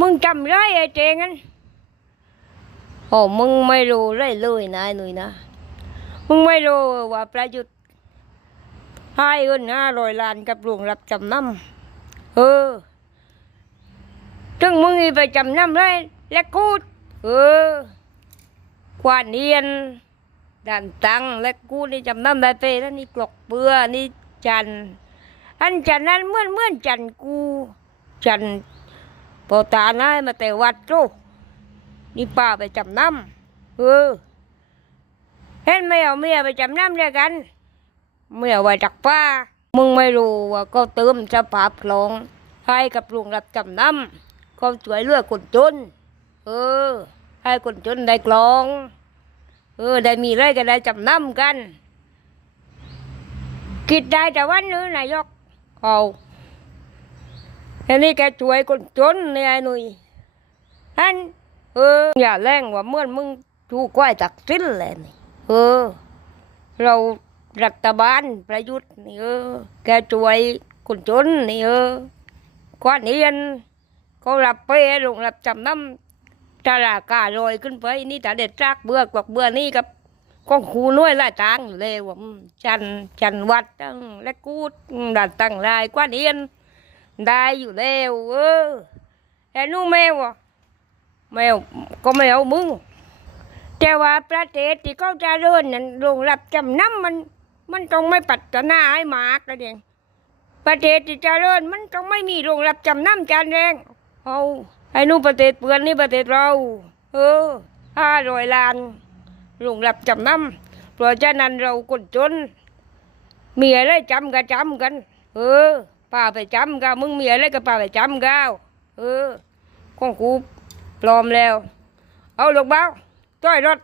มึงจำไรไอ้เจงันโอ้มึงไม่รู้ไรเลยนะหนุ่ยนะ มึงไม่รู้ว่าประยุทธ์ให้เงินห้าร้อยล้านกับโรงรับจำนำเออถึงมึงไปจำนำไรและกูดเออกวาดเนียนด่านตังและกูนี่จำนำได้เปแล้วนี่กลอกเบือนี่จันอันจันนั้นเมื่อนเมื่อนจันกูจัน พอตาหน้ามาแต่วัดโจนี่ป้าไปจำนำเออเห็นไม่เอาเมียไปจำนำด้วยกันเมียไว้จากป้า มึงไม่รู้ว่าก็เติมสภาพคลองให้กับลุงรับจำนำเขาช่วยเลือกคนจน เออ ให้คนจนได้กลอง เออ ได้มีไรก็ได้จำนำกัน คิดได้แต่วันนี้นายกเอา อันนี้แกช่วยคนจนเนี่ยไอ้หนุ่ยอันเอออย่าแรงว่าเมื่อนมึงถูกก้อยตักสิ้นเลยนี่เออ เรารัฐบาลประยุทธ์นี่เออแกช่วยคนจนนี่เออกว่านี้ยันเขารับไปลงรับจำนำตลาดกาลอยขึ้นไปนี่แต่เด็ดรากเบือกบอกเบือนี่กับกองคูน้อยหลายทางเลยว่าจันจันวัดตั้งและกูดดันตั้งลายกว่านี้ยัน ได้อยู่แล้วเออแต่นู่แมวอะแมวก็ไม่เอามึงแต่ว่าประเทศที่เขาจะเริ่นนั้นโรงรับจำนำมัน มันต้องไม่ปัฒนาให้มากกันเองประเทศที่จะเจริญมันต้องไม่มีโรงรับจำนำจานแรงเอาไอ้นู่นประเทศเปือนนี่ประเทศเรา เออห้าร้อยล้านโรงรับจำนำเพราะฉะนั้นเราคนจนมีอะไรจำก็จำกัน เออ ป้าไปจำกามึงมีอะไรก็ป้าไปจำก็เอาเออของกูปลอมแล้ว เอาลูกเบ้าจ้อยรถ